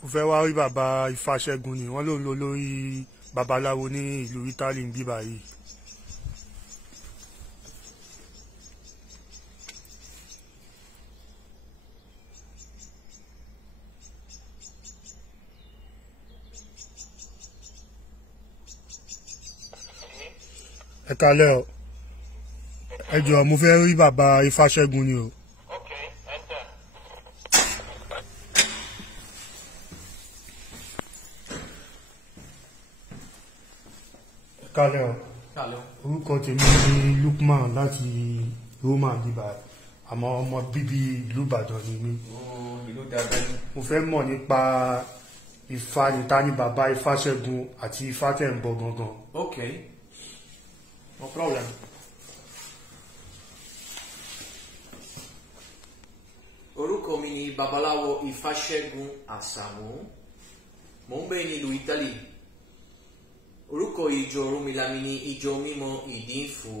Mo fẹ́ wá rí bàbá Ifáṣẹ́gun ni wọ́n lòun lò lórí babaláwo ní ìlú Italy ń bí báyìí. Ẹ kálẹ́ o, ẹ jọ̀ọ́ mo fẹ́ rí bàbá Ifáṣẹ́gun ni o. Kálẹ̀ o. Orúkọ tèmi ni Lukman láti Roma níbà àmọ́ ọmọ bíbí ìlú Ìbàdàn ni mí. Mo fẹ́ mọ̀ nípa Ifá níta ní bàbá Ifáṣẹ́gun àti Ifá tẹ̀ ń bọ̀ gangan. Okay, no problem. Orúkọ mi ni babaláwo Ifáṣẹ́gun Àsàmú. Mo ń gbé nílùú Italy. Orúkọ ìjọ Ọ̀rúnmìlà mi ni ìjọ mímọ́ Ìdínfù.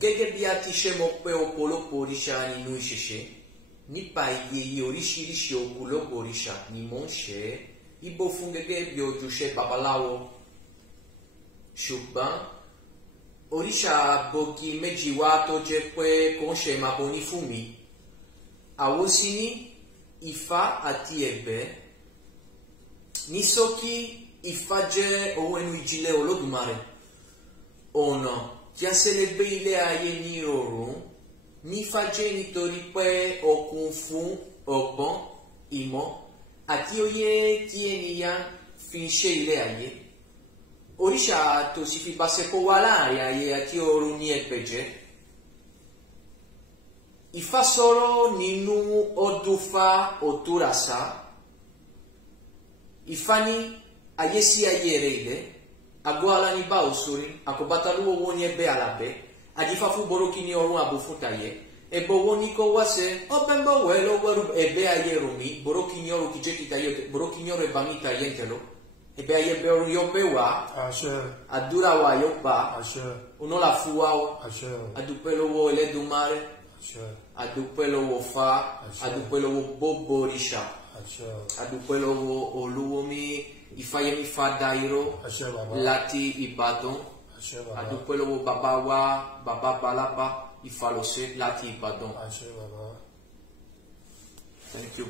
Gẹ́gẹ́ bí a ti ṣe mọ̀ pé ọ̀pọ̀lọpọ̀ òrìṣà nínú ìṣẹ̀ṣe, nípa iye oríṣiríṣi ọ̀pọ̀lọpọ̀ òrìṣà ni mò ń ṣe ìbò fún gẹ́gẹ́ bí ojúṣe babaláwo. Ṣùgbọ́n òrìṣà gbòógì méjì wà tó jẹ́ pé kò ń ṣe máa boni fún mi. Àwọn sì ní Ifá àti Ẹ̀gbẹ́. Ní ṣókí, Ifá jẹ́ ohun ẹnu ìjìnlẹ̀ Olódùmarè. Ọ̀nà tí a ṣe lè gbé ilé ayé ní ìrọ̀rùn ní Ifá jẹ́ nítorí pé ó kún fún ọgbọ́n, ìmọ̀ àti òye tí ènìyàn fi ń ṣe ilé ayé. Òrìṣà tó sì fi ìbáṣepọ̀ wà láàrin ayé àti ọ̀run ní ẹgbẹ̀jẹ́. Ifá sọ̀rọ̀ nínú Ọdúnfà Òtúràsá. Ifá ní ayé sí ayé rẹ̀ ilẹ̀, àgọ́ ala ní bá òṣòrí, àkọ́bátà lówó wọn ní ẹgbẹ́ alàbẹ́, àdífá fún borókì ní ọrùn àbò fún tàyẹ́, ẹ̀bọ̀ wọn ní kọ́ wá sẹ́, ọbẹ̀ ń bọ̀ wẹ́ lọ́wọ́ ẹgbẹ́ ayé rò mí, borókì ní ọrùn kìjẹ́ kìtà yẹ, borókì ní ọrùn ẹ̀bà mi tàyẹ́ ń tẹ̀lọ́, ẹgbẹ́ ayé bẹ ọrùn yọ bẹ́ wá, àdúrà wa yọ pa, onọ́là fún wa ọ, àdúpẹ́ lọ́wọ́ Ẹlẹ́dùmarè, àdúpẹ́ lọ́wọ́ Fá, àdúpẹ́ lọ́wọ́ gbogbo òrìṣà. Adúpẹ́ lọ́wọ́ olówó mi Ifáyẹmí Fádáíró láti Ìbàdàn. Adúpẹ́ lọ́wọ́ bàbá wa bàbá Balapa Ìfàlọ́ṣẹ́ láti Ìbàdàn. Thank you.